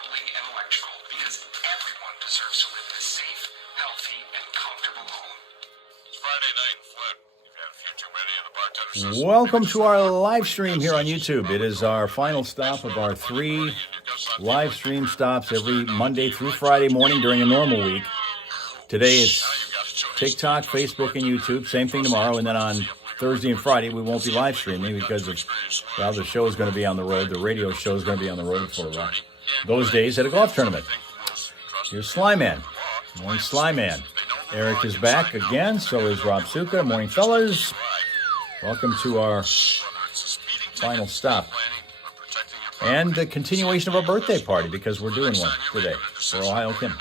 cooling, and electrical, because everyone deserves to live in a safe, healthy, and comfortable home. It's Friday night in Flint. You've had a few too many of the bartenders. Welcome to our live stream here on YouTube. It is our final stop of our 3 live stream stops every Monday through Friday morning during a normal week. Today it's TikTok, Facebook, and YouTube. Same thing tomorrow. And then on Thursday and Friday, we won't be live streaming because of, well, the show is going to be on the road. The radio show is going to be on the road for those days at a golf tournament. Here's Sly Man. Morning, Sly Man. Eric is back again. So is Rob Suka. Morning, fellas. Welcome to our final stop. And the continuation of our birthday party, because we're doing one today for Ohio Kim.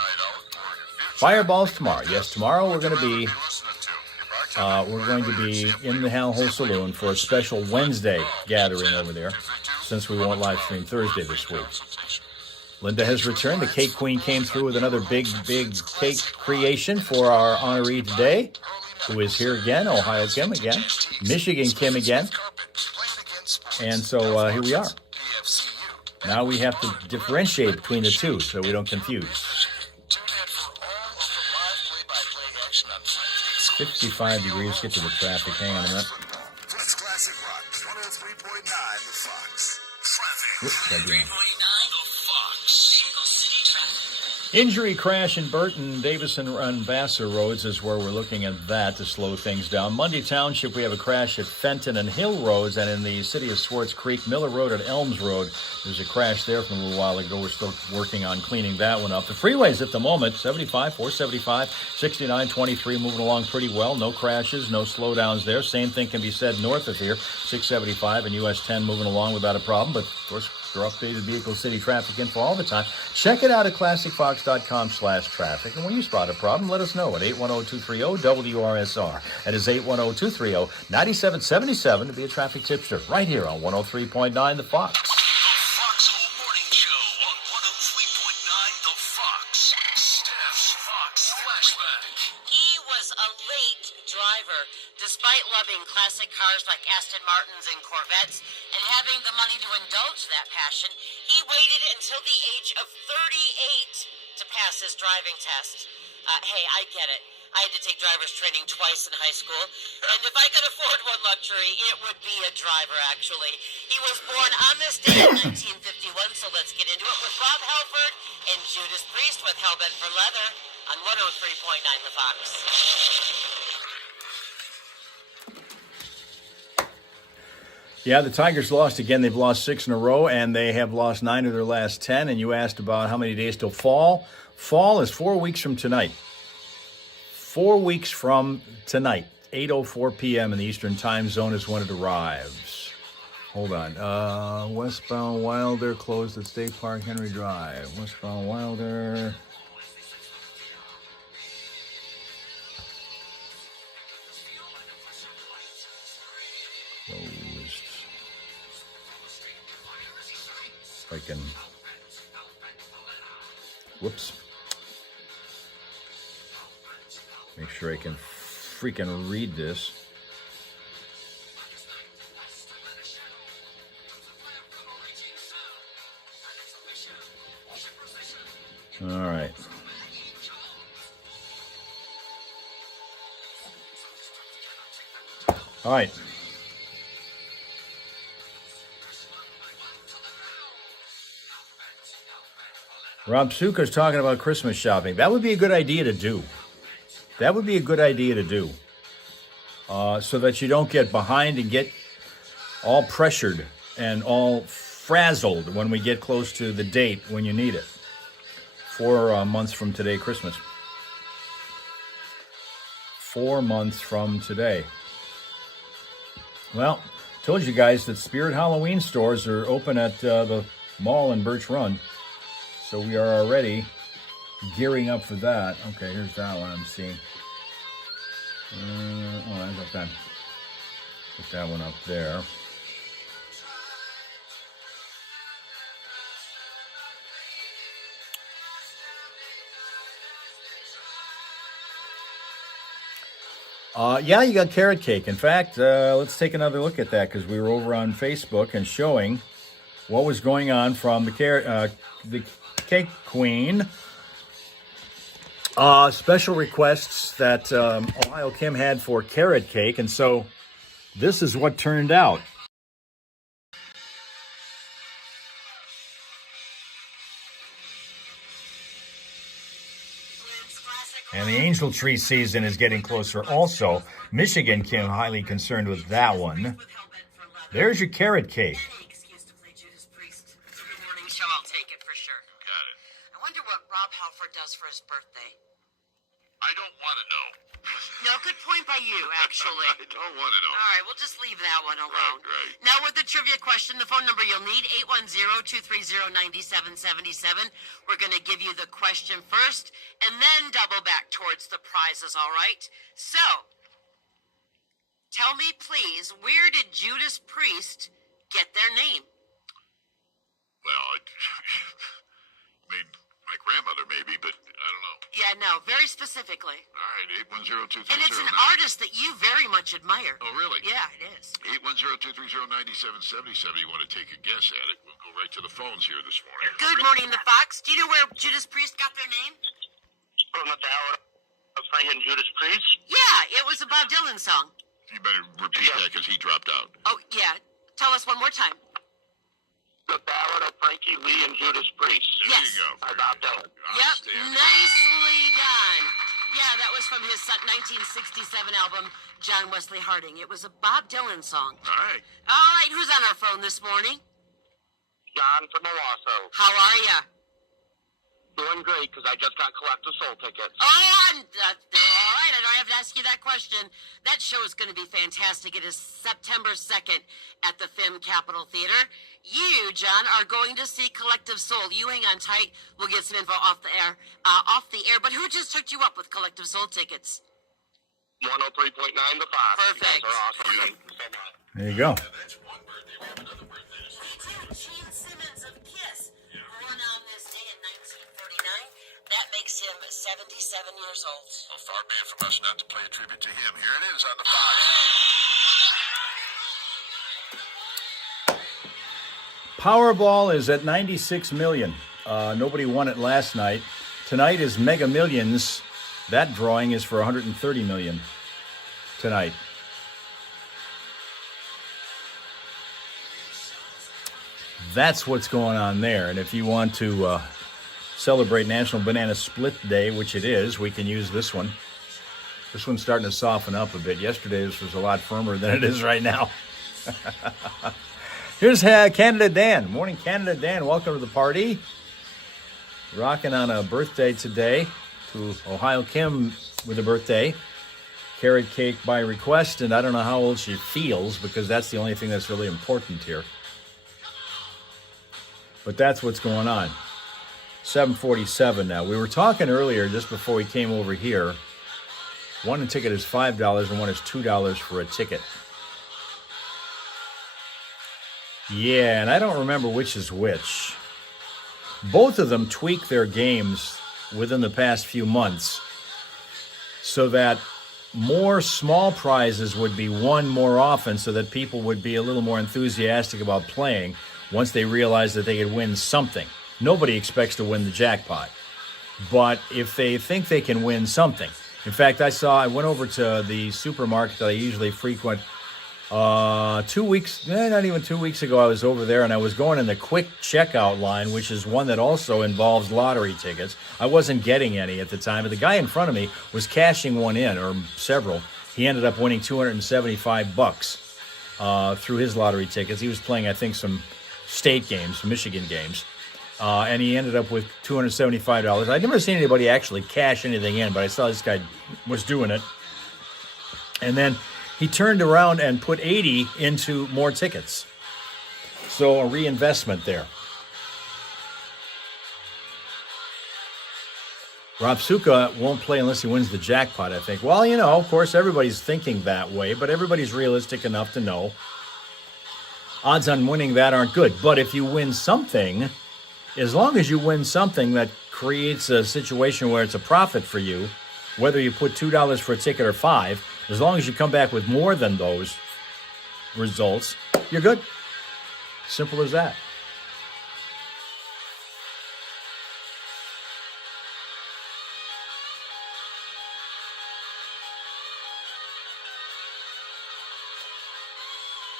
Fireballs tomorrow. Yes, tomorrow we're going to be in the Hal Maas Saloon for a special Wednesday gathering over there, since we won't live stream Thursday this week. Linda has returned. The Cake Queen came through with another big cake creation for our honoree today, who is here again, Ohio Kim again, Michigan Kim again. And so here we are. Now we have to differentiate between the two so we don't confuse. 55 degrees, get to the traffic, hang on a minute. It's Classic Rock, 103.9 The Fox. Traffic. Whoops, 103.9 The Fox. Single City Traffic. Injury crash in Burton, Davison, and Vassar roads is where we're looking at that to slow things down. Mundy Township, we have a crash at Fenton and Hill roads, and in the city of Swartz Creek, Miller Road and Elms Road, there's a crash there from a little while ago. We're still working on cleaning that one up. The freeways at the moment, 75, 475, 69, 23, moving along pretty well. No crashes, no slowdowns there. Same thing can be said north of here, 675 and US 10 moving along without a problem, but of course, for updated vehicle city traffic info all the time, check it out at classicfox.com/traffic. And when you spot a problem, let us know at 810-230-WRSR. That is 810-230-9777 to be a traffic tipster right here on 103.9 The Fox. The Foxhole Morning Show on 103.9 The Fox. Steph's Fox Flashback. He was a late driver, despite loving classic cars like Aston Martins and Corvettes and having the money to indulge that passion. He waited until the age of 38 to pass his driving test. Hey, I get it. I had to take driver's training twice in high school, and if I could afford one luxury, it would be a driver, actually. He was born on this day in 1951, so let's get into it with Rob Halford and Judas Priest with Hellbent for Leather on 103.9 The Fox. Yeah, the Tigers lost again. They've lost 6 in a row, and they have lost 9 of their last 10. And you asked about how many days till fall. Fall is 4 weeks from tonight. 4 weeks from tonight, 8:04 p.m. in the Eastern Time Zone is when it arrives. Hold on. Westbound Wilder closed at State Park, Henry Drive. Westbound Wilder. Closed. If I can. Whoops. Make sure I can freaking read this. All right. All right. Rob Suka's talking about Christmas shopping. That would be a good idea to do. That would be a good idea to do. So that you don't get behind and get all pressured and all frazzled when we get close to the date when you need it. 4 months from today, Christmas. 4 months from today. Well, told you guys that Spirit Halloween stores are open at the mall in Birch Run. So we are already gearing up for that. Okay, here's that one I'm seeing. That's okay. Put that one up there. Yeah, you got carrot cake. In fact, let's take another look at that because we were over on Facebook and showing what was going on from the Cake Queen. Special requests that Ohio Kim had for carrot cake, and so this is what turned out. And the angel tree season is getting closer also. Michigan Kim highly concerned with that one. There's your carrot cake. Any excuse to play Judas Priest. Good morning show, I'll take it for sure. Got it. I wonder what Rob Halford does for his birthday. I don't want to know. No, good point by you, actually. I don't want to know. All right, we'll just leave that one alone. Right. Now with the trivia question, the phone number you'll need, 810-230-9777. We're going to give you the question first, and then double back towards the prizes, all right? So, tell me, please, where did Judas Priest get their name? Well, I mean, my grandmother maybe, but I don't know. Yeah, no, very specifically. All right, 810-230-9777. And it's an artist that you very much admire. Oh, really? Yeah, it is. 810-230-9777. You want to take a guess at it? We'll go right to the phones here this morning. Good morning, the Fox. Do you know where Judas Priest got their name? From the Ballad of Frank and Judas Priest. Yeah, it was a Bob Dylan song. You better repeat that because he dropped out. Oh, yeah. Tell us one more time. The Ballad of Frankie Lee and Judas Priest. There Yes. you go. By Bob Dylan. Yep, nicely done. Yeah, that was from his 1967 album, John Wesley Harding. It was a Bob Dylan song. All right. All right, who's on our phone this morning? John from Owasso. How are you? Doing great because I just got Collective Soul tickets. Oh, all right. I don't have to ask you that question. That show is going to be fantastic. It is September 2nd at the FIM Capitol Theater. You, John, are going to see Collective Soul. You hang on tight. We'll get some info off the air. But who just hooked you up with Collective Soul tickets? 103.9 The Fox. Perfect. You guys are awesome. Thank you so much. There you go. That's one birthday. We have another birthday this week. Gene Simmons of Kiss, born on this day in 1949. That makes him 77 years old. Well, far be it from us not to play a tribute to him. Here it is on the Fox. Powerball is at 96 million. Nobody won it last night. Tonight is Mega Millions. That drawing is for 130 million tonight. That's what's going on there. And if you want to celebrate National Banana Split Day, which it is, we can use this one. This one's starting to soften up a bit. Yesterday, this was a lot firmer than it is right now. Here's Canada Dan. Morning, Canada Dan. Welcome to the party. Rocking on a birthday today to Ohio Kim with a birthday. Carrot cake by request, and I don't know how old she feels because that's the only thing that's really important here. But that's what's going on. 7:47 now. We were talking earlier just before we came over here. One ticket is $5 and one is $2 for a ticket. Yeah, and I don't remember which is which. Both of them tweak their games within the past few months so that more small prizes would be won more often so that people would be a little more enthusiastic about playing once they realize that they could win something. Nobody expects to win the jackpot. But if they think they can win something. In fact, I went over to the supermarket that I usually frequent 2 weeks, not even 2 weeks ago, I was over there and I was going in the quick checkout line, which is one that also involves lottery tickets. I wasn't getting any at the time, but the guy in front of me was cashing one in, or several. He ended up winning $275 through his lottery tickets. He was playing, I think, some state games, Michigan games. And he ended up with $275. I'd never seen anybody actually cash anything in, but I saw this guy was doing it. And then he turned around and put 80 into more tickets. So a reinvestment there. Rob Suka won't play unless he wins the jackpot, I think. Well, of course, everybody's thinking that way, but everybody's realistic enough to know odds on winning that aren't good. But if you win something, as long as you win something that creates a situation where it's a profit for you, whether you put $2 for a ticket or $5, as long as you come back with more than those results, you're good. Simple as that.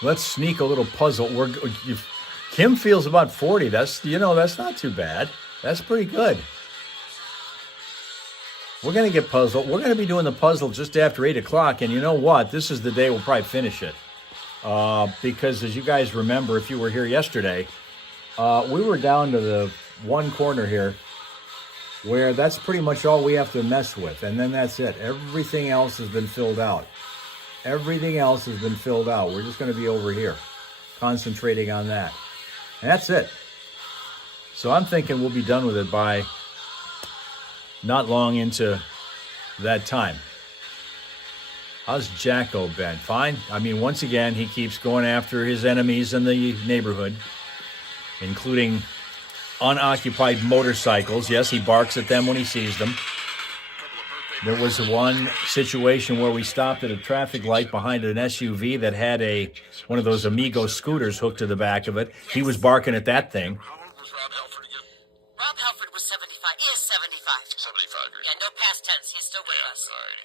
Let's sneak a little puzzle. Kim feels about 40. That's not too bad. That's pretty good. We're going to get puzzled. We're going to be doing the puzzle just after 8 o'clock. And you know what? This is the day we'll probably finish it. Because as you guys remember, if you were here yesterday, we were down to the one corner here where that's pretty much all we have to mess with. And then that's it. Everything else has been filled out. Everything else has been filled out. We're just going to be over here concentrating on that. And that's it. So I'm thinking we'll be done with it by not long into that time. How's Jacko been? Fine. I mean, once again, he keeps going after his enemies in the neighborhood, including unoccupied motorcycles. Yes, he barks at them when he sees them. There was one situation where we stopped at a traffic light behind an SUV that had one of those Amigo scooters hooked to the back of it. He was barking at that thing. How old was Rob Halford again? Rob Halford was 75. He is 75. 75 years. Yeah, no past tense. He's still with us. All righty.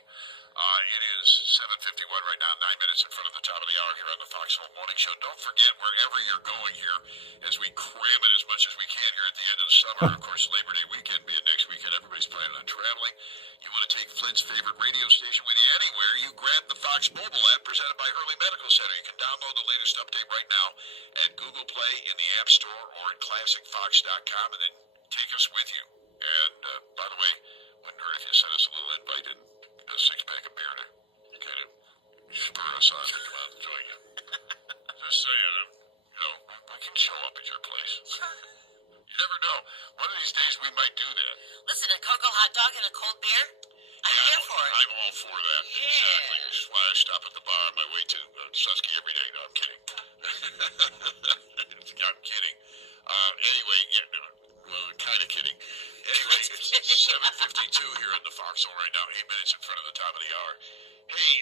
It is 7:51 right now, 9 minutes in front of the top of the hour here on the Foxhole Morning Show. Don't forget, wherever you're going here, as we cram it as much as we can here at the end of the summer, of course, Labor Day weekend being next weekend, everybody's planning on traveling. You want to take Flint's favorite radio station with you anywhere, you grab the Fox mobile app presented by Hurley Medical Center. You can download the latest update right now at Google Play, in the App Store, or at ClassicFox.com, and then take us with you. And, by the way, wouldn't hurt if you sent us a little invite and a six-pack of beer to kind of spur us on to come out and join you. Just saying, we can show up at your place. You never know. One of these days we might do that. Listen, a cocoa hot dog and a cold beer? I'm here for it. I'm all for that. Yeah. Exactly. Which is why I stop at the bar on my way to Susky every day. No, I'm kidding. I'm kidding. Anyway, kind of kidding. Anyway, it's 7:52 here in the Foxhole right now, 8 minutes in front of the top of the hour. Hey,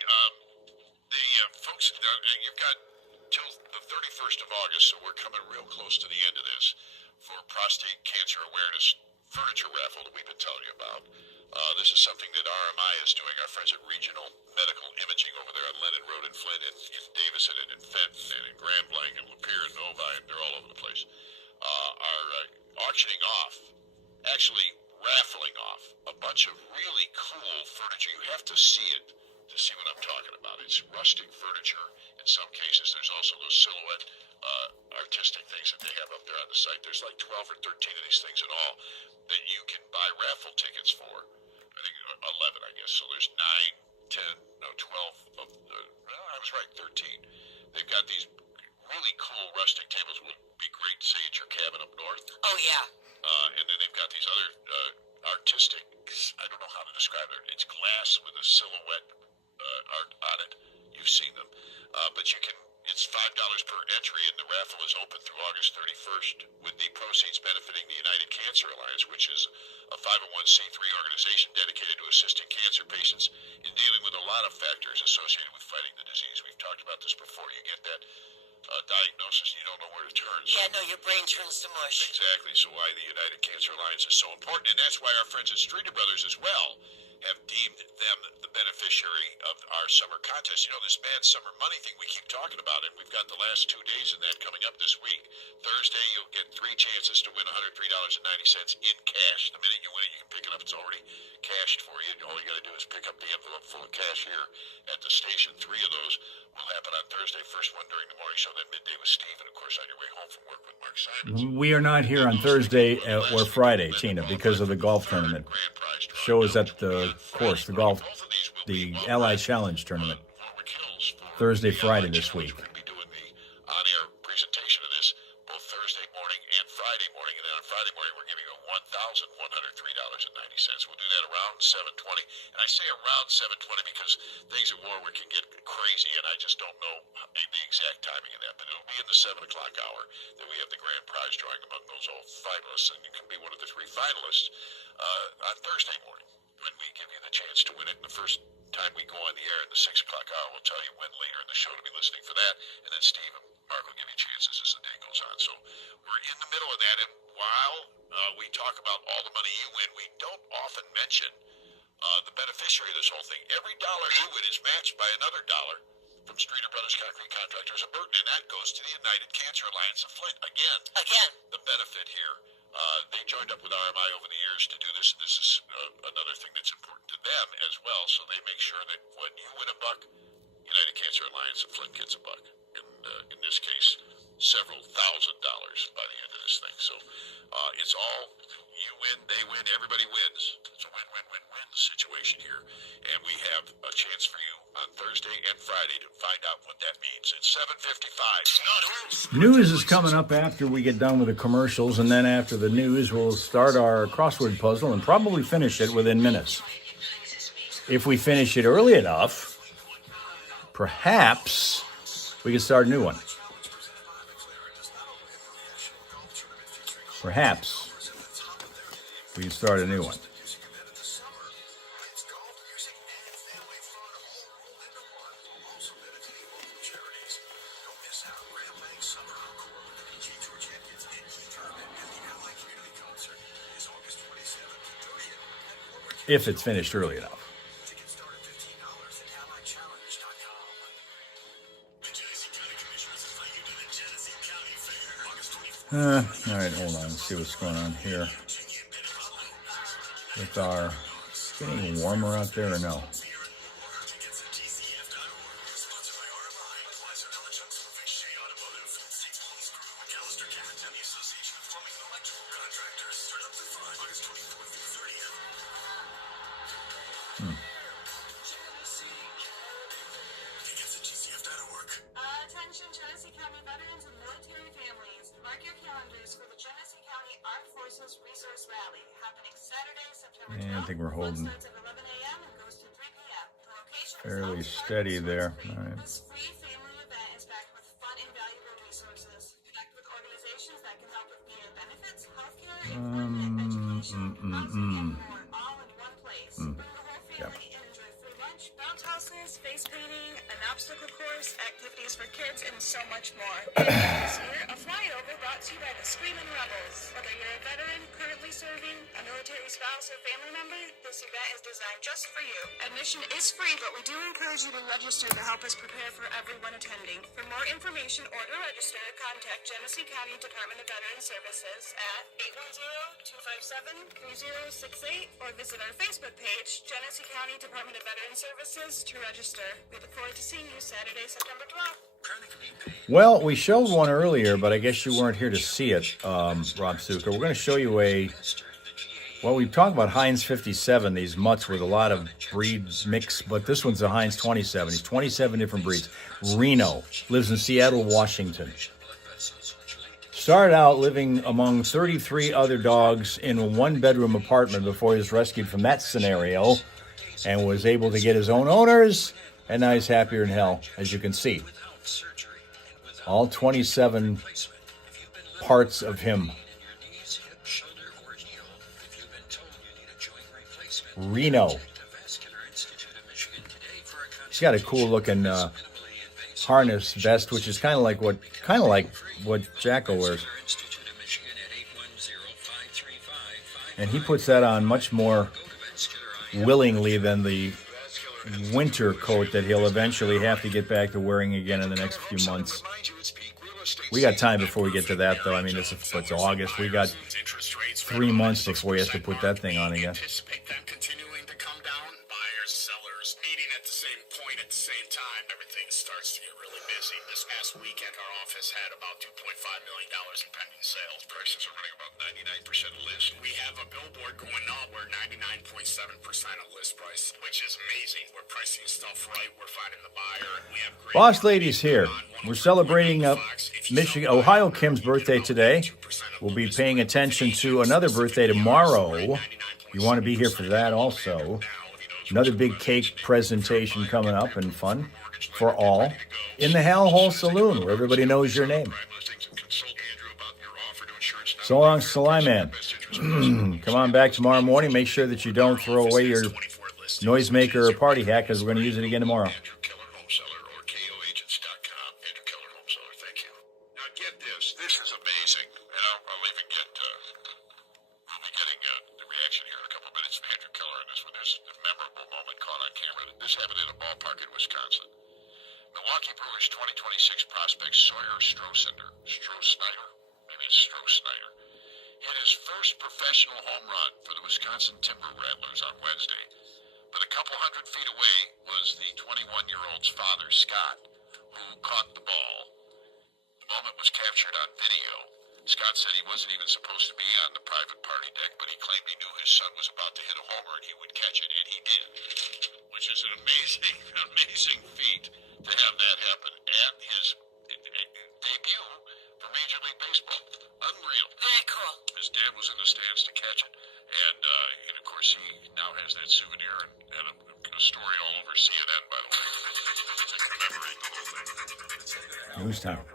the folks, you've got till the 31st of August, so we're coming real close to the end of this, for Prostate Cancer Awareness Furniture Raffle that we've been telling you about. This is something that RMI is doing, our friends at Regional Medical Imaging over there on Lennon Road in Flint, and in Davison, and in Fenton, and in Grand Blanc, and Lapeer, and Novi, and they're all over the place, are auctioning off, actually raffling off, a bunch of really cool furniture. You have to see it to see what I'm talking about. It's rustic furniture. In some cases, there's also those silhouette artistic things that they have up there on the site. There's like 12 or 13 of these things in all that you can buy raffle tickets for. I think 11, I guess. So there's 12 of the, I was right, 13. They've got these really cool rustic tables. Would be great, say, at your cabin up north. Oh, yeah. And then they've got these other artistic, I don't know how to describe it. It's glass with a silhouette art on it. You've seen them. But it's $5 per entry, and the raffle is open through August 31st, with the proceeds benefiting the United Cancer Alliance, which is a 501c3 organization dedicated to assisting cancer patients in dealing with a lot of factors associated with fighting the disease. We've talked about this before. You get that diagnosis, you don't know where to turn. Yeah, no, your brain turns to mush. Exactly. So why the United Cancer Alliance is so important, and that's why our friends at Streeter Brothers as well have deemed them the beneficiary of our summer contest. You know, this Mad Summer Money thing we keep talking about, and we've got the last 2 days of that coming up this week. Thursday, you'll get 3 chances to win $103.90 in cash. The minute you win it, you can pick it up. It's already cashed for you. All you got to do is pick up the envelope full of cash here at the station. 3 of those will happen on Thursday. First one during the morning show, then midday with Steve, and of course on your way home from work with Mark Simons. We are not here on Thursday or Friday, Tina, because of the golf tournament. Show is at the course, the Allied Challenge tournament. Thursday, Friday this week. We're going to be doing the on-air presentation of this both Thursday morning and Friday morning, and then on Friday morning we're giving you $1,103.90. We'll do that around 7:20, and I say around 7:20 because things at Warwick can get crazy, and I just don't know the exact timing of that, but it'll be in the 7 o'clock hour that we have the grand prize drawing among those all finalists, and you can be one of the 3 finalists on Thursday morning when we give you the chance to win it. And the first time we go on the air in the 6 o'clock hour, we'll tell you when later in the show to be listening for that, and then Steve and Mark will give you chances as the day goes on. So we're in the middle of that, and while we talk about all the money you win, we don't often mention the beneficiary of this whole thing. Every dollar you win is matched by another dollar from Streeter Brothers Concrete Contractors of Burton, and that goes to the United Cancer Alliance of Flint. Again, the benefit here. They joined up with RMI over the years to do this. This is another thing that's important to them as well, so they make sure that when you win a buck, United Cancer Alliance of Flint gets a buck. In this case, several $1,000s by the end of this thing. So it's all, you win, they win, everybody wins. It's a win-win-win-win situation here. And we have a chance for you on Thursday and Friday to find out what that means. It's 7:55. News is coming up after we get done with the commercials, and then after the news, we'll start our crossword puzzle and probably finish it within minutes. If we finish it early enough, perhaps we can start a new one. Perhaps we can start a new one. If it's finished early enough. All right, hold on. Let's see what's going on here. With our, it's getting warmer out there or no? Attention Genesee County veterans and military families. Mark your calendars for the Genesee County Armed Forces Resource Rally happening Saturday, September 12th. Yeah, I think we're holding Starts at 11 a.m. and goes to 3 p.m. The location is fairly outside steady the there. Resource All right. This free family event is packed with fun and valuable resources. Connect with organizations that can help with VA benefits, healthcare, employment, education, housing, and more, all in one place. Bring the whole family and enjoy free lunch, bounce houses, face painting, an obstacle course, activities for kids, and so much more. And this year, a flyover brought to you by the Screamin' Rebels. Whether you're a veteran, currently serving, a military spouse, or family member, this event is designed just for you. Admission is free, but we do encourage you to register to help us prepare for everyone attending. For more information or to register, contact Genesee County Department of Veterans Services at 810-257-3068 or visit our Facebook page, Genesee County Department of Veterans Services, to register. We look forward to seeing you Saturday, September 12th. Well, we showed one earlier, but I guess you weren't here to see it, Rob Suka. We're going to show you well, we've talked about Heinz 57, these mutts with a lot of breed mix, but this one's a Heinz 27. He's 27 different breeds. Reno, lives in Seattle, Washington. Started out living among 33 other dogs in a one-bedroom apartment before he was rescued from that scenario and was able to get his own owners, and now he's happier than hell, as you can see. All 27 parts of him. Reno. He's got a cool looking harness vest, which is kind of like what Jacko wears. And he puts that on much more willingly than the winter coat that he'll eventually have to get back to wearing again in the next few months. We got time before we get to that, though. I mean, it's August. We got 3 months before he has to put that thing on again. Anticipate them continuing to come down. Buyers, sellers, meeting at the same point at the same time. Everything starts to get really busy. This past weekend, our office had about $2.5 million in pending sales. Prices are running about 99% of list. We have a billboard going up. We're 99.7% of list price, which is amazing. We're pricing stuff right. We're finding the buyer. We have great Boss Lady's here. We're celebrating Ohio Kim's birthday today. We'll be paying attention to another birthday tomorrow. You want to be here for that also. Another big cake presentation coming up and fun for all in the Hal Hall Saloon, where everybody knows your name. So long, Salai Man. Come on back tomorrow morning. Make sure that you don't throw away your noisemaker or party hat, because we're going to use it again tomorrow. Andrew Keller Home Seller or KOAgents.com. Andrew Keller Home Seller, thank you. Now get this. This is amazing. And I'll even get, we'll be getting the reaction here in a couple of minutes from Andrew Keller on this one. There's a memorable moment caught on camera. This happened in a ballpark in Wisconsin. Milwaukee Brewers 2026 prospect Sawyer Strohsnyder, maybe it's Strohsnyder, hit his first professional home run for the Wisconsin Timber Rattlers on Wednesday. But a couple hundred feet away was the 21-year-old's father, Scott, who caught the ball. The moment was captured on video. Scott said he wasn't even supposed to be on the private party deck, but he claimed he knew his son was about to hit a homer and he would catch it, and he did, which is an amazing feat to have that happen at his debut for Major League Baseball. Unreal. Very cool. His dad was in the stands to catch it, and of course he now has that souvenir and a story all over CNN, by the way, to commemorate the whole thing. News time.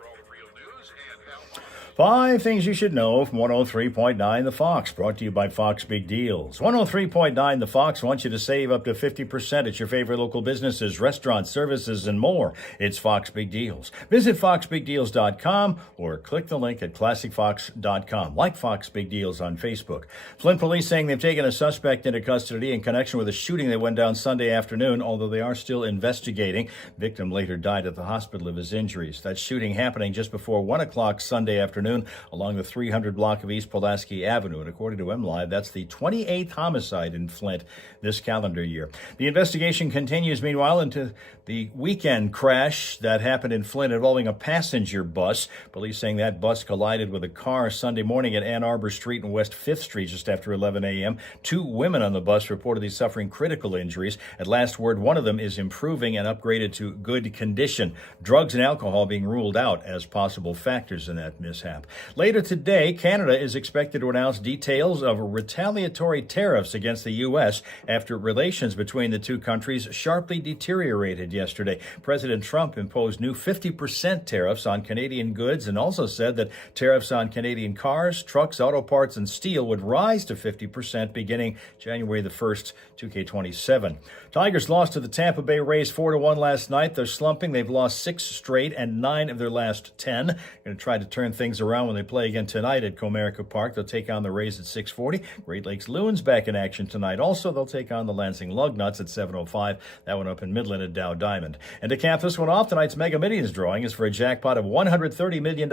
5 things you should know from 103.9 The Fox, brought to you by Fox Big Deals. 103.9 The Fox wants you to save up to 50% at your favorite local businesses, restaurants, services, and more. It's Fox Big Deals. Visit foxbigdeals.com or click the link at classicfox.com. Like Fox Big Deals on Facebook. Flint police saying they've taken a suspect into custody in connection with a shooting that went down Sunday afternoon, although they are still investigating. Victim later died at the hospital of his injuries. That shooting happening just before 1 o'clock Sunday afternoon along the 300 block of East Pulaski Avenue. And according to MLive, that's the 28th homicide in Flint this calendar year. The investigation continues, meanwhile, into the weekend crash that happened in Flint involving a passenger bus. Police saying that bus collided with a car Sunday morning at Ann Arbor Street and West 5th Street just after 11 a.m. 2 women on the bus reportedly suffering critical injuries. At last word, one of them is improving and upgraded to good condition. Drugs and alcohol being ruled out as possible factors in that mishap. Later today, Canada is expected to announce details of retaliatory tariffs against the U.S. after relations between the two countries sharply deteriorated yesterday. President Trump imposed new 50% tariffs on Canadian goods and also said that tariffs on Canadian cars, trucks, auto parts, and steel would rise to 50% beginning January the 1st, 2K27. Tigers lost to the Tampa Bay Rays 4-1 last night. They're slumping. They've lost 6 straight and 9 of their last 10. Going to try to turn things around when they play again tonight at Comerica Park. They'll take on the Rays at 6:40. Great Lakes Loons back in action tonight. Also, they'll take on the Lansing Lugnuts at 7:05. That one up in Midland at Dow Diamond. And to cap this one off, tonight's Mega Millions drawing is for a jackpot of $130 million.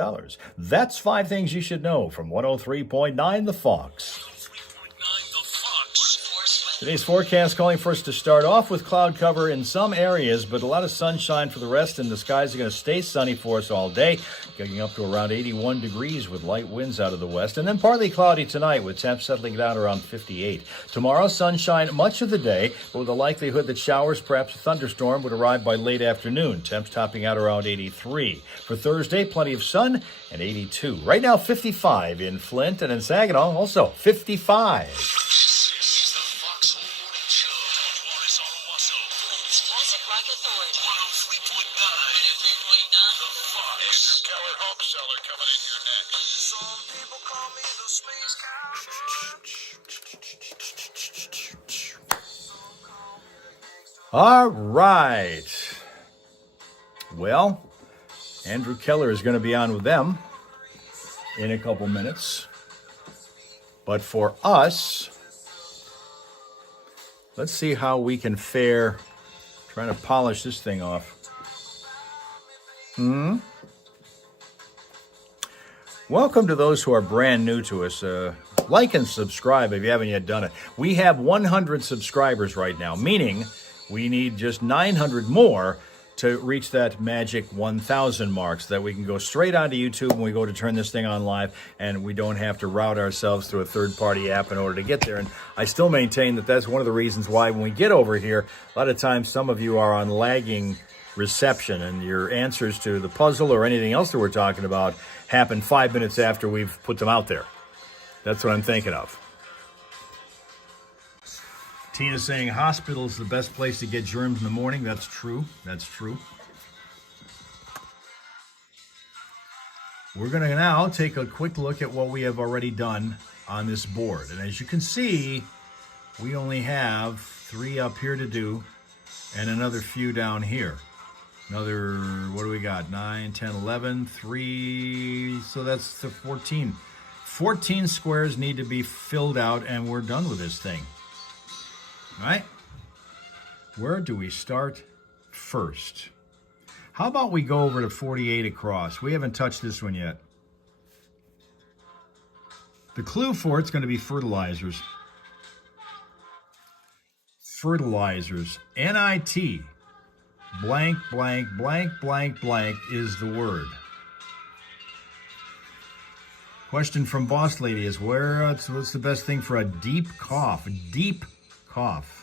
That's 5 things you should know from 103.9 The Fox. Today's forecast calling for us to start off with cloud cover in some areas, but a lot of sunshine for the rest, and the skies are going to stay sunny for us all day, getting up to around 81 degrees with light winds out of the west, and then partly cloudy tonight with temps settling down around 58. Tomorrow, sunshine much of the day, but with a likelihood that showers, perhaps a thunderstorm, would arrive by late afternoon, temps topping out around 83. For Thursday, plenty of sun and 82. Right now, 55 in Flint, and in Saginaw, also 55. All right. Well, Andrew Keller is going to be on with them in a couple minutes. But for us, let's see how we can fare trying to polish this thing off. Welcome to those who are brand new to us. Like and subscribe if you haven't yet done it. We have 100 subscribers right now, meaning we need just 900 more to reach that magic 1,000 mark so that we can go straight onto YouTube when we go to turn this thing on live, and we don't have to route ourselves through a third-party app in order to get there. And I still maintain that that's one of the reasons why when we get over here, a lot of times some of you are on lagging reception, and your answers to the puzzle or anything else that we're talking about happen 5 minutes after we've put them out there. That's what I'm thinking of. Tina's saying hospital's the best place to get germs in the morning. That's true. That's true. We're going to now take a quick look at what we have already done on this board. And as you can see, we only have 3 up here to do and another few down here. Another, what do we got? 9, 10, 11, 3. So that's the 14. 14 squares need to be filled out, and we're done with this thing. All right? Where do we start first? How about we go over to 48 across? We haven't touched this one yet. The clue for it's going to be fertilizers. Fertilizers. NIT. Blank, blank, blank, blank, blank is the word. Question from Boss Lady is what's the best thing for a deep cough? Deep cough.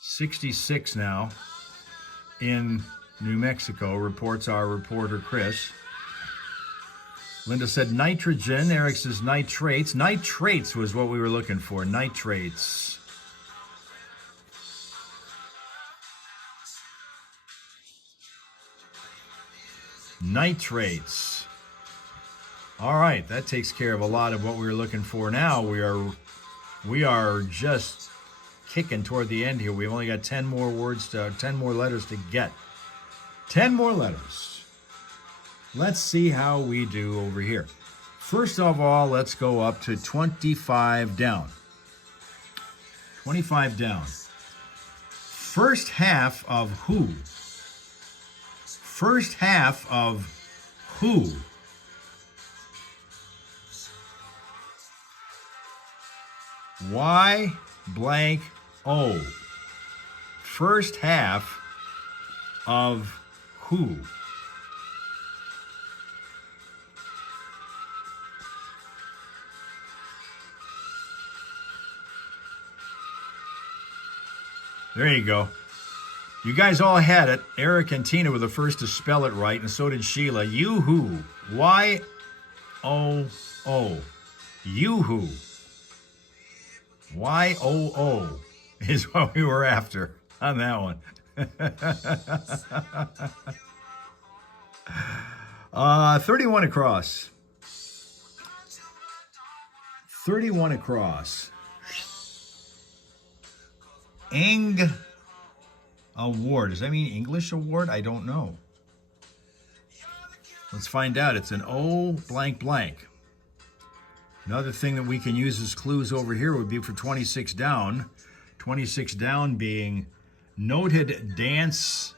66 now in New Mexico, reports our reporter Chris. Linda said nitrogen. Eric says nitrates. Nitrates was what we were looking for. Nitrates. Nitrates. All right, that takes care of a lot of what we were looking for. Now we are just kicking toward the end here. We've only got 10 more letters to get. 10 more letters. Let's see how we do over here. First of all, let's go up to 25 down. 25 down. First half of who? First half of who? Y blank O. First half of who? There you go. You guys all had it. Eric and Tina were the first to spell it right, and so did Sheila. You-hoo. Y-O-O. You-hoo. Y-O-O is what we were after on that one. 31 across. 31 across. Eng Award. Does that mean English award? I don't know. Let's find out. It's an O blank blank. Another thing that we can use as clues over here would be for 26 down. 26 down being noted dance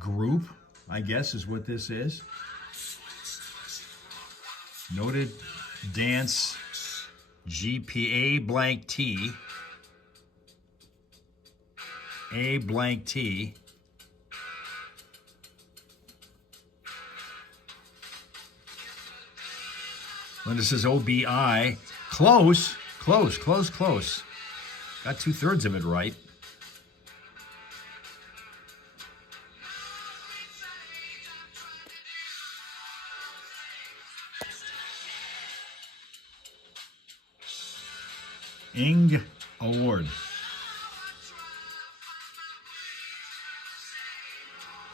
group, I guess is what this is. Noted dance GPA blank T. A blank T. Linda says OBI. Close, close, close, close. Got 2/3 of it right. Ing Award.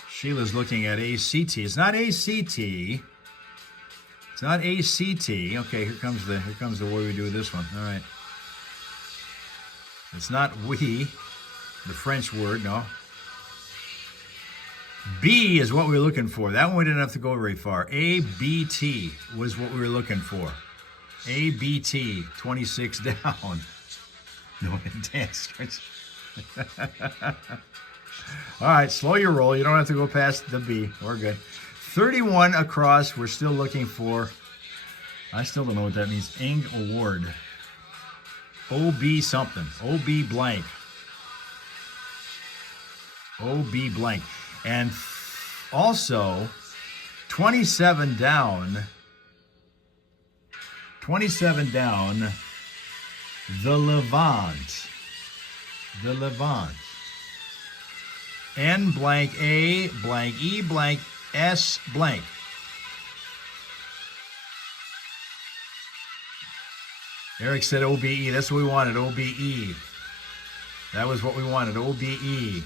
Sheila's looking at ACT. It's not ACT. It's not ACT. Okay, here comes the way we do this one. All right. It's not we, the French word, no. B is what we were looking for. That one we didn't have to go very far. ABT was what we were looking for. ABT, 26 down. No dance. All right, slow your roll. You don't have to go past the B. We're good. 31 across. We're still looking for, I still don't know what that means. Ing Award. OB something. OB blank. OB blank. And also, 27 down. 27 down. The Levant. The Levant. N blank A blank E blank S blank. Eric said OBE. That's what we wanted, OBE. That was what we wanted, OBE.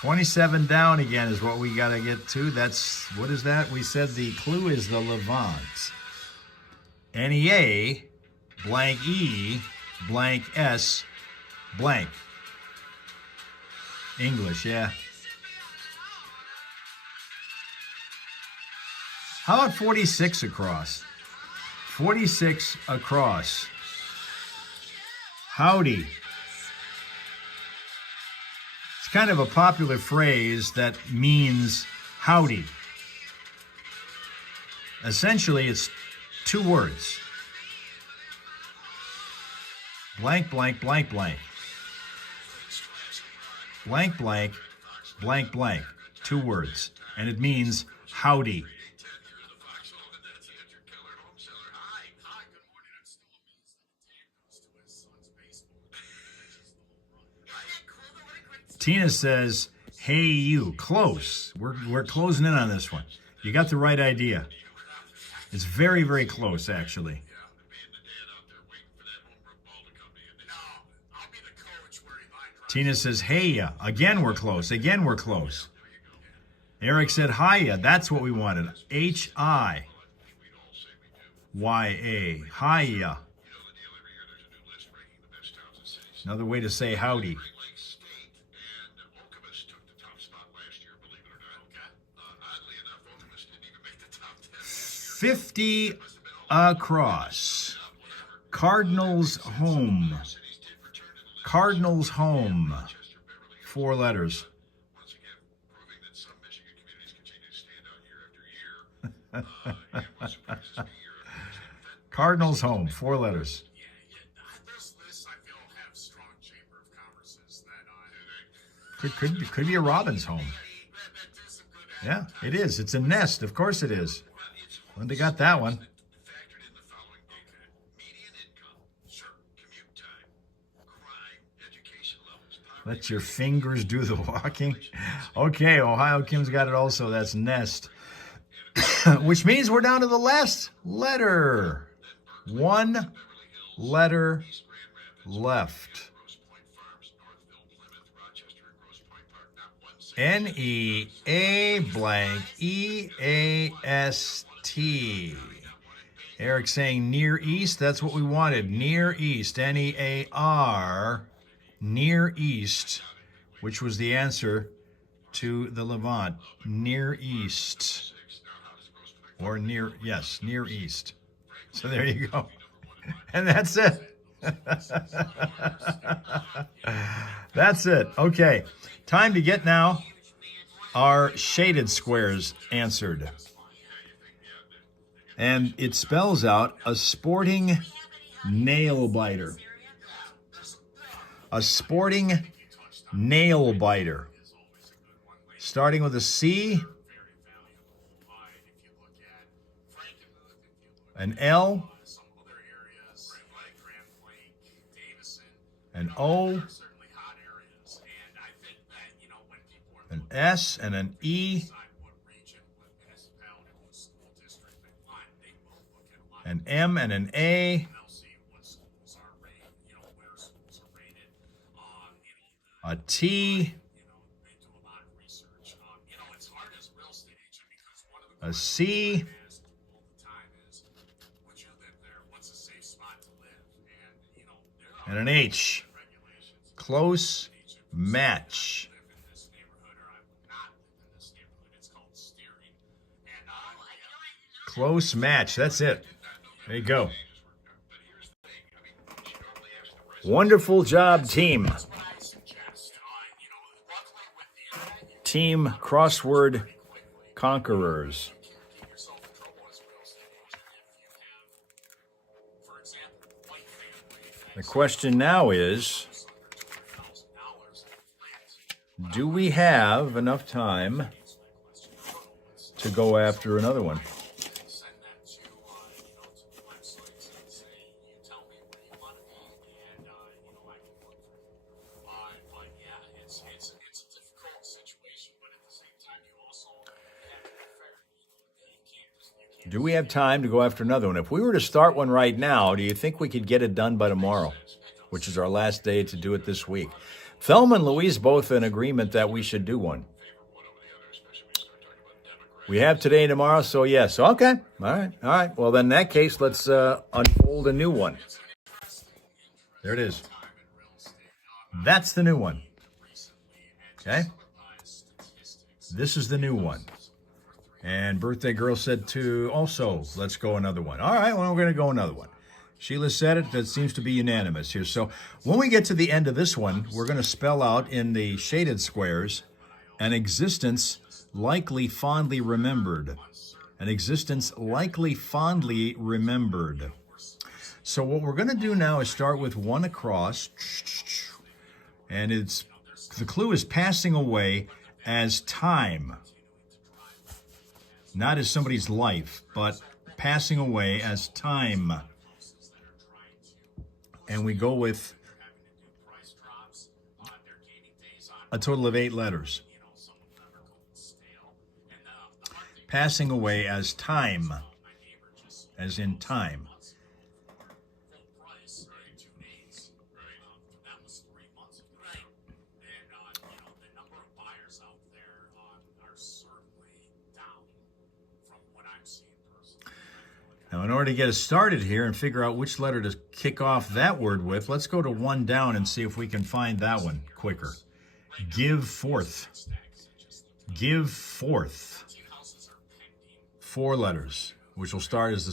27 down again is what we got to get to. That's, what is that? We said the clue is the Levant. NEA blank E blank S blank. English, yeah. How about 46 across? 46 across. Howdy. It's kind of a popular phrase that means howdy. Essentially, it's two words. Blank, blank, blank, blank. Blank, blank, blank, blank. Two words. And it means howdy. Tina says, hey, you. Close. We're closing in on this one. You got the right idea. It's very, very close, actually. Tina says, hey, ya. Again, we're close. Again, we're close. Eric said, hiya. That's what we wanted. H-I-Y-A. Hiya. Another way to say howdy. 50 across. Cardinals home. Cardinals home. 4 letters. Cardinals home. 4 letters. Could be a Robin's home. Yeah, it is. It's a nest. Of course it is. Linda got that one. Let your fingers do the walking. Okay, Ohio Kim's got it also. That's nest. Which means we're down to the last letter. 1 letter left. N-E-A blank E-A-S-T. Eric saying Near East. That's what we wanted. Near East. N-E-A-R. Near East, which was the answer to the Levant. Near East. Or near, yes, Near East. So there you go. And that's it. That's it. Okay. Time to get now our shaded squares answered. And it spells out a sporting nail biter. A sporting nail biter. Starting with a C, an L, an O, an S, and an E, an M, and an A, a T, a C, and an H. Close match. Close match. That's it. There you go. Wonderful job, team. Team Crossword Conquerors. The question now is, do we have enough time to go after another one? Do we have time to go after another one? If we were to start one right now, do you think we could get it done by tomorrow, which is our last day to do it this week? Thelma and Louise both in agreement that we should do one. We have today and tomorrow, so yes. Okay. All right. Well, then in that case, let's unfold a new one. There it is. That's the new one. Okay? This is the new one. And Birthday Girl said to also, let's go another one. All right, well, we're going to go another one. Sheila said it. That seems to be unanimous here. So when we get to the end of this one, we're going to spell out in the shaded squares an existence likely fondly remembered. An existence likely fondly remembered. So what we're going to do now is start with one across. And the clue is passing away as time. Not as somebody's life, but passing away as time. And we go with a total of 8 letters. Passing away as time, as in time. Now, in order to get us started here and figure out which letter to kick off that word with, let's go to one down and see if we can find that one quicker. Give forth. Give forth. 4 letters, which will start with the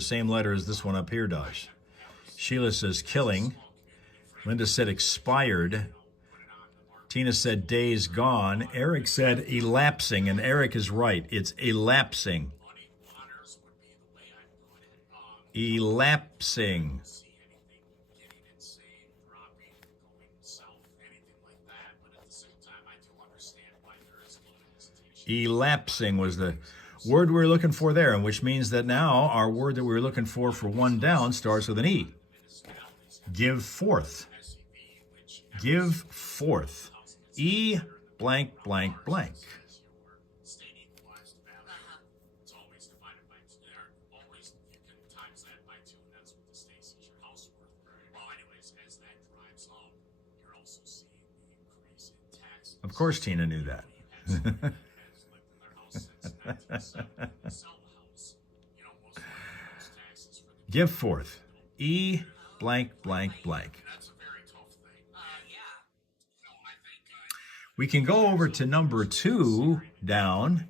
same letter as this one up here does. Sheila says killing. Linda said expired. Tina said days gone. Eric said elapsing, and Eric is right. It's elapsing. Elapsing. Elapsing was the word we were looking for there, and which means that now our word that we were looking for one down starts with an E. Give forth. Give forth. E blank blank blank. Of course Tina knew that. Give forth. E blank blank blank. We can go over to number 2 down.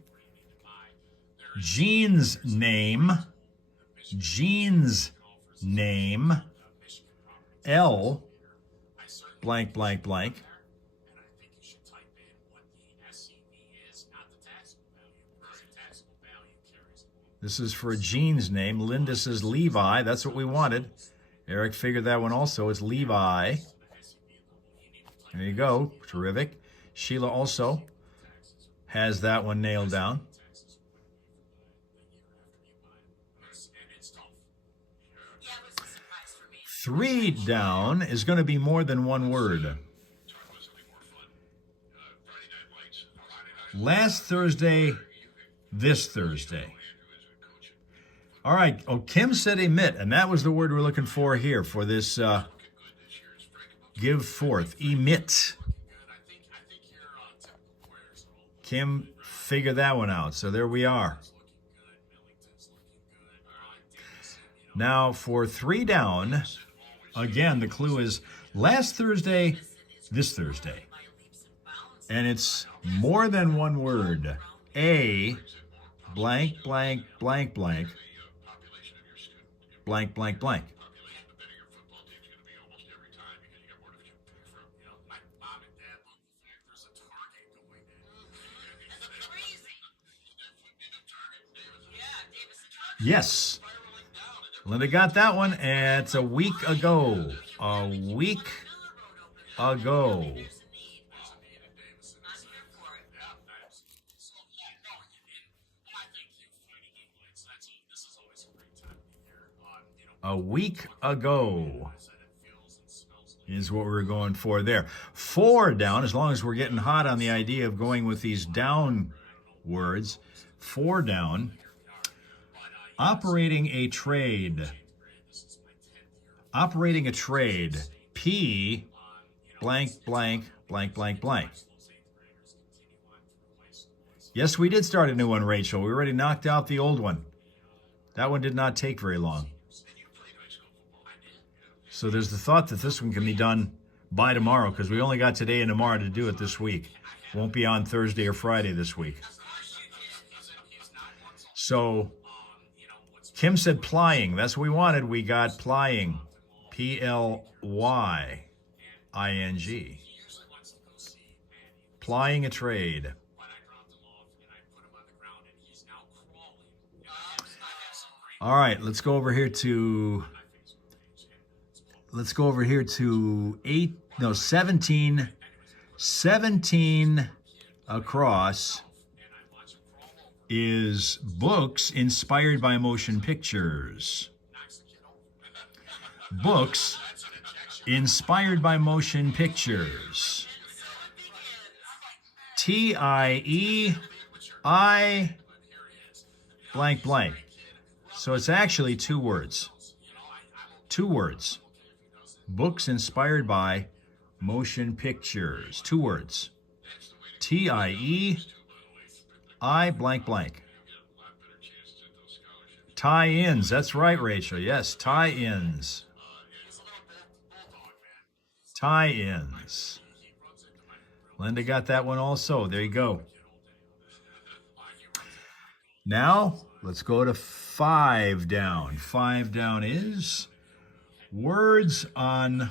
Jean's name. Jean's name. L blank blank blank. This is for Jean's name. Linda says Levi. That's what we wanted. Eric figured that one also. It's Levi. There you go. Terrific. Sheila also has that one nailed down. 3 down is going to be more than one word. Last Thursday, this Thursday. All right. Oh, Kim said emit, and that was the word we're looking for here for this give forth. Emit. Kim figured that one out, so there we are. Now for 3 down, again, the clue is last Thursday, this Thursday. And it's more than one word. A blank, blank, blank, blank. Blank, blank, blank. Yes. Linda got that one. It's a week ago. A week ago. A week ago is what we were going for there. 4 down, as long as we're getting hot on the idea of going with these down words. 4 down. Operating a trade. Operating a trade. P blank, blank, blank, blank, blank. Yes, we did start a new one, Rachel. We already knocked out the old one. That one did not take very long. So there's the thought that this one can be done by tomorrow, because we only got today and tomorrow to do it this week. Won't be on Thursday or Friday this week. So Kim said plying. That's what we wanted. We got plying. P-L-Y-I-N-G. Plying a trade. All right, let's go over here to 17 across is books inspired by motion pictures. Books inspired by motion pictures. T-I-E-I blank blank. So it's actually two words. Two words. Books inspired by motion pictures. Two words. T-I-E-I blank blank. Tie-ins. That's right, Rachel. Yes, tie-ins. Tie-ins. Linda got that one also. There you go. Now, let's go to 5 down. 5 down is words on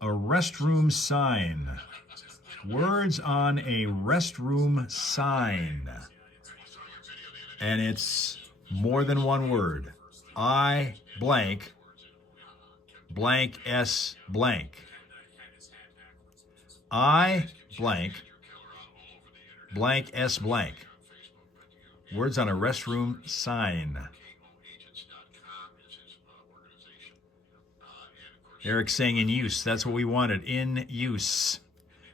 a restroom sign. Words on a restroom sign. And it's more than one word. I blank, blank S blank. I blank, blank S blank. Words on a restroom sign. Eric's saying in use. That's what we wanted. In use.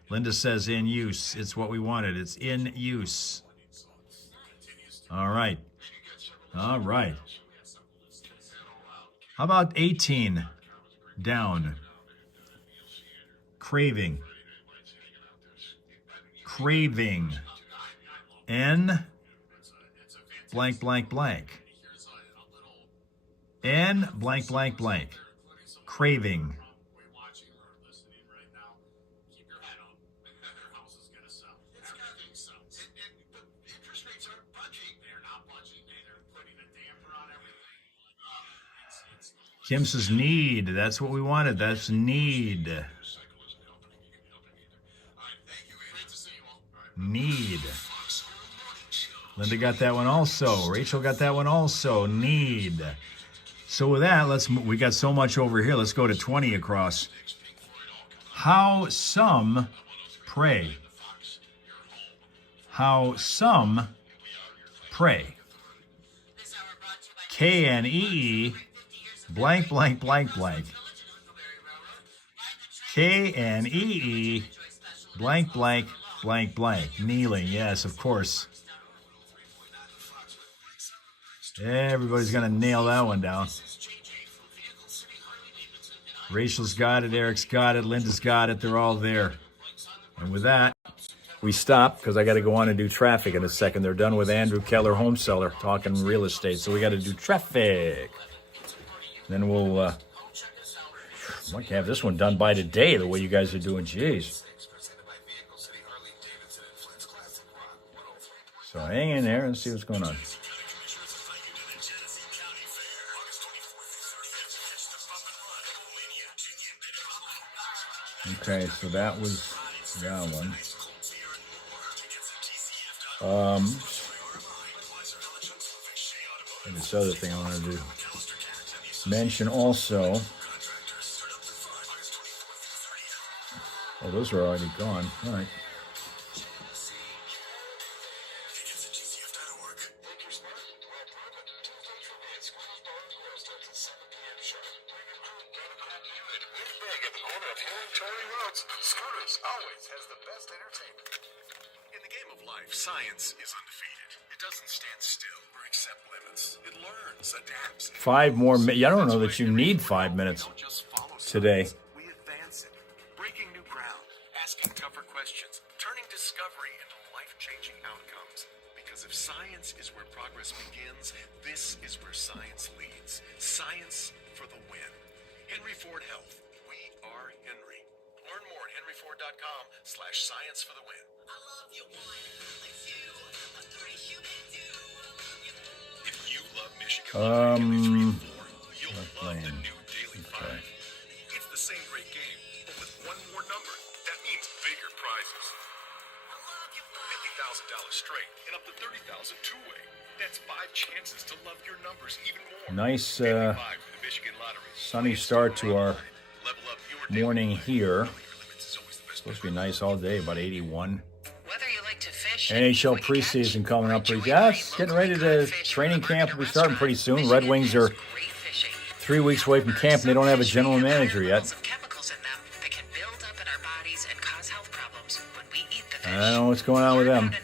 Linda says in use. It's what we wanted. It's in use. All right. All right. How about 18 down? Craving. Craving. N blank blank blank. N blank blank blank. Craving. Kim says need. That's what we wanted. That's need. Need. Linda got that one also. Rachel got that one also. Need. So with that, we got so much over here. Let's go to 20 across. How some pray. How some pray. K-N-E-E blank blank blank blank. K-N-E-E blank blank blank blank. Kneeling, yes, of course. Everybody's gonna nail that one down. Rachel's got it, Eric's got it, Linda's got it, they're all there. And with that, we stop because I got to go on and do traffic in a second. They're done with Andrew Keller, home seller, talking real estate. So we got to do traffic. Then we'll might have this one done by today, the way you guys are doing. Jeez. So hang in there and see what's going on. Okay, so that was that one. And this other thing I wanted to mention also. Oh, those are already gone. All right. Science is undefeated. It doesn't stand still or accept limits. It learns, adapts. 5 more minutes. I don't know that you need 5 minutes today. We advance it, breaking new ground, asking tougher questions, turning discovery into life-changing outcomes. Because if science is where progress begins, this is where science leads. Science for the win. Henry Ford Health. We are Henry. Learn more at henryford.com/science for the win. I love you, one, like two, a three, you can do. I love you. If you love Michigan Playing. Okay. It's the same great game, but with one more number. That means bigger prizes. $50,000 straight and up to $30,000 two-way. That's 5 chances to love your numbers even more. Nice sunny start to our morning here. Supposed to be nice all day, about 81. NHL preseason coming up pretty fast. Getting ready to training camp will be starting pretty soon. Red Wings are 3 weeks away from camp, and they don't have a general manager yet. I don't know what's going on with them.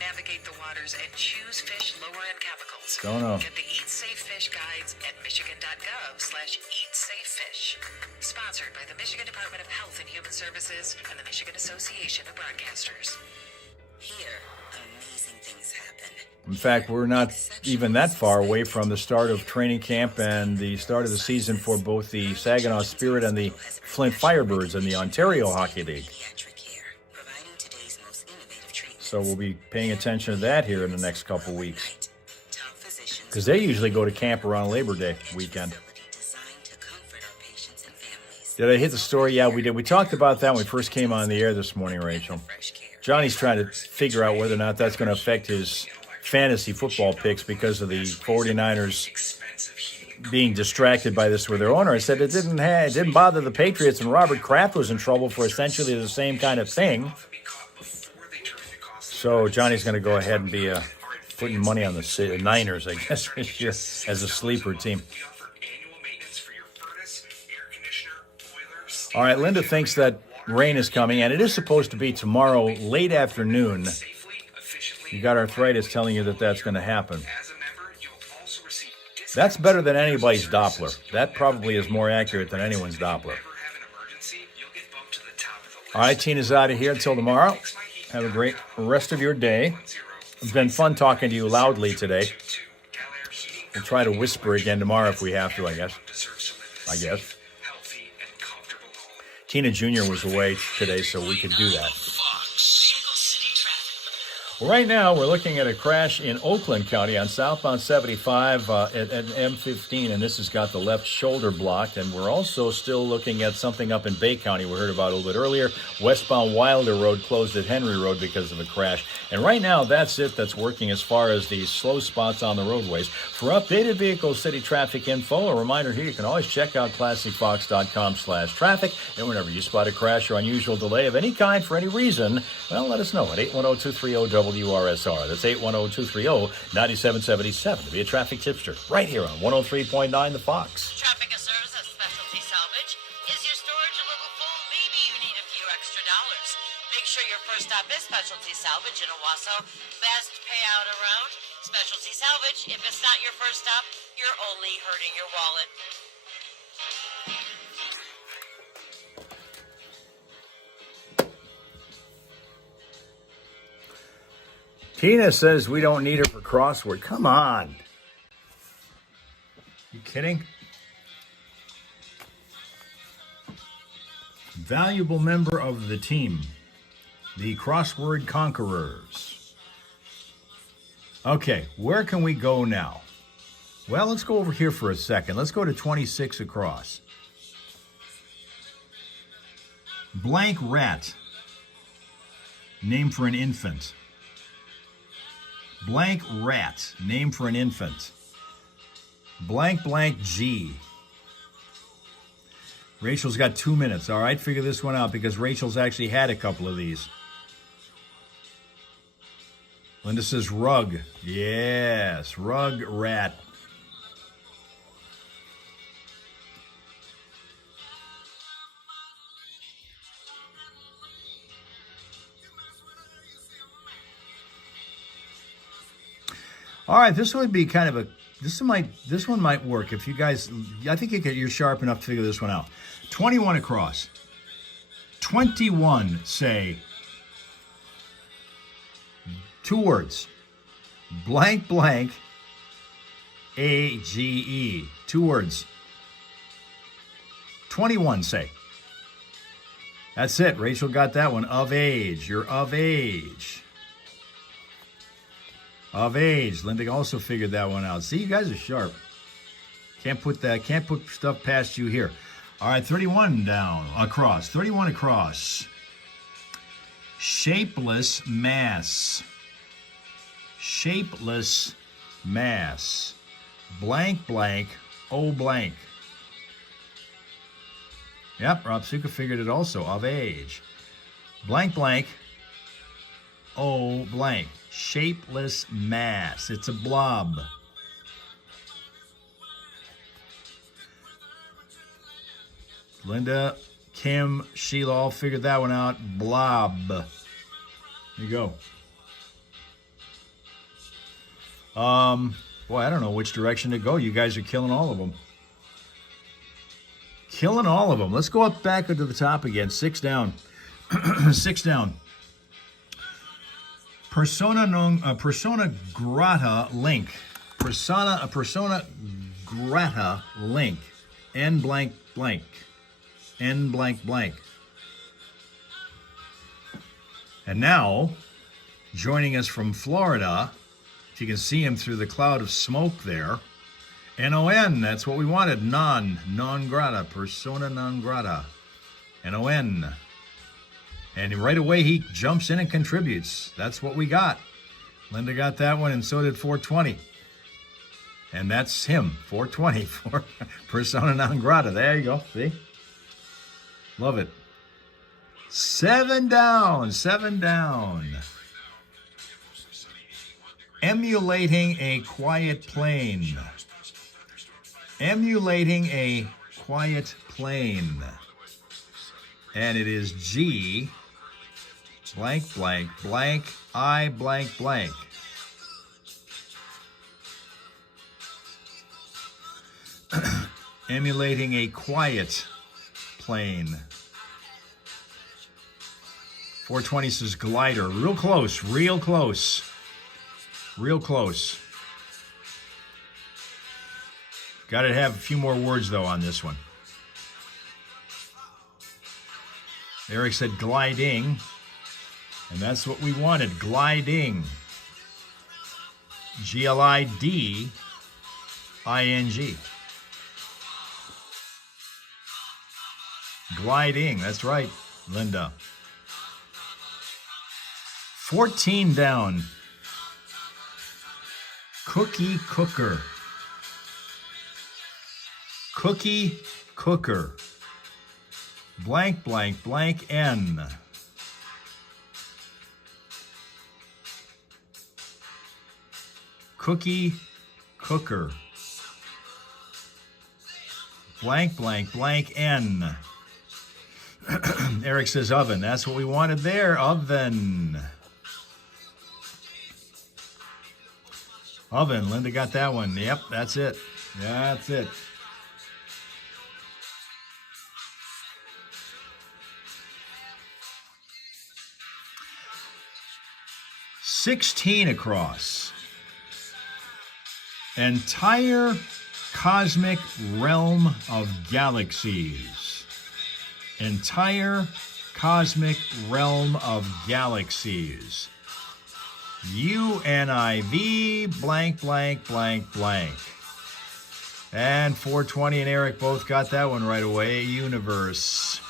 Don't know. Get the Eat Safe Fish guides at michigan.gov/eatsafefish. Sponsored by the Michigan Department of Health and Human Services and the Michigan Association of Broadcasters. Here, amazing things happen. In fact, we're not even that far away from the start of training camp and the start of the season for both the Saginaw Spirit and the Flint Firebirds in the Ontario Hockey League. So we'll be paying attention to that here in the next couple weeks. Because they usually go to camp around Labor Day weekend. Did I hit the story? Yeah, we did. We talked about that when we first came on the air this morning, Rachel. Johnny's trying to figure out whether or not that's going to affect his fantasy football picks because of the 49ers being distracted by this with their owner. I said it didn't bother the Patriots, and Robert Kraft was in trouble for essentially the same kind of thing. So Johnny's going to go ahead and be putting money on the Niners, I guess, this year as a sleeper team. All right, Linda thinks that rain is coming, and it is supposed to be tomorrow late afternoon. You got arthritis telling you that that's going to happen. That's better than anybody's Doppler. That probably is more accurate than anyone's Doppler. All right, Tina's out of here until tomorrow. Have a great rest of your day. It's been fun talking to you loudly today. We'll try to whisper again tomorrow if we have to, I guess. Tina Jr. was away today, so we could do that. Well, right now, we're looking at a crash in Oakland County on southbound 75 at M15, and this has got the left shoulder blocked. And we're also still looking at something up in Bay County we heard about a little bit earlier. Westbound Wilder Road closed at Henry Road because of a crash. And right now, that's it that's working as far as the slow spots on the roadways. For updated vehicle city traffic info, a reminder here, you can always check out classicfox.com/traffic. And whenever you spot a crash or unusual delay of any kind for any reason, well, let us know at 810-230-WRSR. That's 810-230-9777 to be a traffic tipster right here on 103.9 The Fox. Traffic Services Specialty Salvage. Is your storage a little full? Maybe you need a few extra dollars. Make sure your first stop is Specialty Salvage in Owasso. Best payout around. Specialty Salvage. If it's not your first stop, you're only hurting your wallet. Tina says we don't need her for crossword. Come on. You kidding? Valuable member of the team, the Crossword Conquerors. Okay, where can we go now? Well, let's go over here for a second. Let's go to 26 across. Blank rat. Name for an infant. Blank rat. Name for an infant. Blank blank G. Rachel's got 2 minutes. All right, figure this one out because Rachel's actually had a couple of these. Linda says rug. Yes, rug rat. All right, this would be kind of a this one might work if you guys. I think you're sharp enough to figure this one out. 21 across. 21 say 2 words. Blank blank AGE. 2 words. 21 say. That's it. Rachel got that one. Of age. You're of age. Of age. Linda also figured that one out. See, you guys are sharp. Can't put stuff past you here. All right, 31 down, across. 31 across. Shapeless mass. Shapeless mass. Blank, blank, oh blank. Yep, Rob Suka figured it also, of age. Blank, blank, oh blank. Shapeless mass. It's a blob. Linda, Kim, Sheila all figured that one out. Blob. There you go. Boy, I don't know which direction to go. You guys are killing all of them. Killing all of them. Let's go up back to the top again. 6 down. 6 down. Persona grata link. Persona grata link. N blank blank. N blank blank. And now, joining us from Florida, if you can see him through the cloud of smoke there, N-O-N, that's what we wanted. Non grata, persona non grata. N-O-N. And right away he jumps in and contributes. That's what we got. Linda got that one, and so did 420. And that's him, 420, for persona non grata. There you go, see? Love it. 7 down, 7 down. Emulating a quiet plane. Emulating a quiet plane. And it is G blank blank blank I blank blank. Emulating a quiet plane. 420 says glider. Real close, real close. Real close. Got to have a few more words, though, on this one. Eric said gliding, and that's what we wanted, gliding. Gliding. Gliding, that's right, Linda. 14 down. Cookie cooker. Cookie cooker. Blank, blank, blank, N. Cookie cooker. Blank, blank, blank, N. Eric says oven. That's what we wanted there. Oven. Oven. Linda got that one. Yep, that's it. That's it. $16 across. Entire cosmic realm of galaxies. Entire cosmic realm of galaxies. UNIV blank, blank, blank, blank. And 420 and Eric both got that one right away. Universe.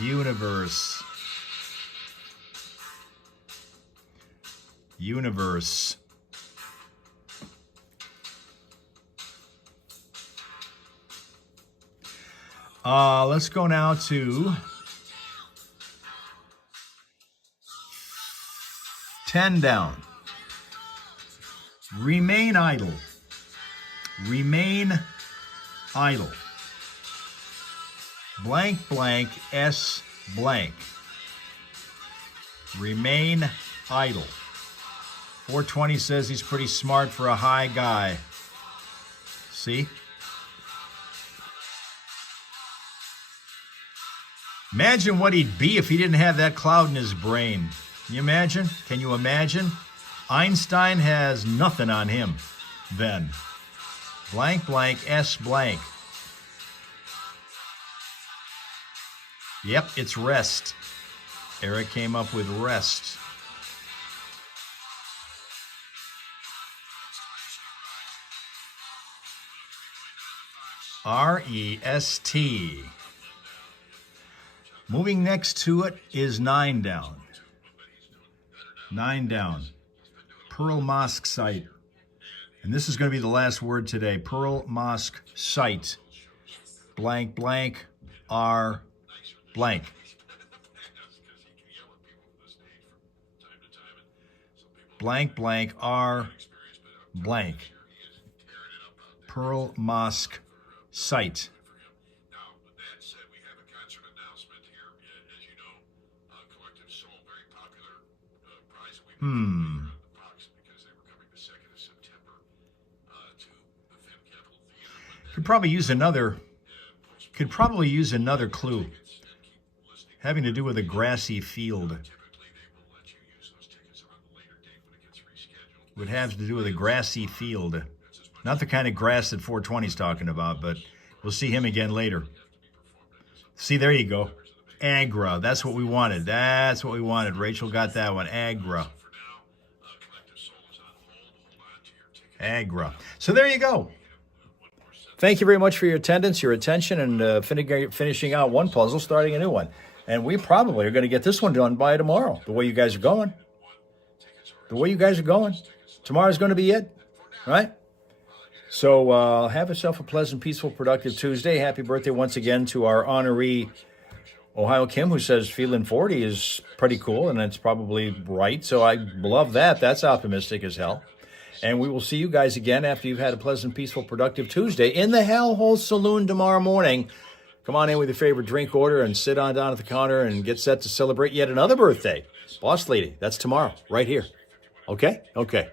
Universe. Universe. Let's go now to 10 down. Remain idle. Remain idle. Blank, blank, S blank. Remain idle. 420 says he's pretty smart for a high guy. See? Imagine what he'd be if he didn't have that cloud in his brain. Can you imagine? Can you imagine? Einstein has nothing on him then. Blank, blank, S blank. Yep, it's rest. Eric came up with rest. R-E-S-T. Moving next to it is 9 down. 9 down. Pearl Mosque site. And this is going to be the last word today. Pearl Mosque site. Blank, blank, R, blank. Blank, blank, R, blank. Pearl Mosque site. Could probably use another clue having to do with a grassy field. Would have to do with a grassy field. Not the kind of grass that 420's talking about, but we'll see him again later. See, there you go. Agra. That's what we wanted. That's what we wanted. Rachel got that one. Agra. Agra. So there you go. Thank you very much for your attendance, your attention, and finishing out one puzzle, starting a new one. And we probably are going to get this one done by tomorrow, the way you guys are going. The way you guys are going. Tomorrow's going to be it, right? So have yourself a pleasant, peaceful, productive Tuesday. Happy birthday once again to our honoree, Ohio Kim, who says feeling 40 is pretty cool, and that's probably right. So I love that. That's optimistic as hell. And we will see you guys again after you've had a pleasant, peaceful, productive Tuesday in the Hellhole Saloon tomorrow morning. Come on in with your favorite drink order and sit on down at the counter and get set to celebrate yet another birthday. Boss Lady, that's tomorrow, right here. Okay? Okay.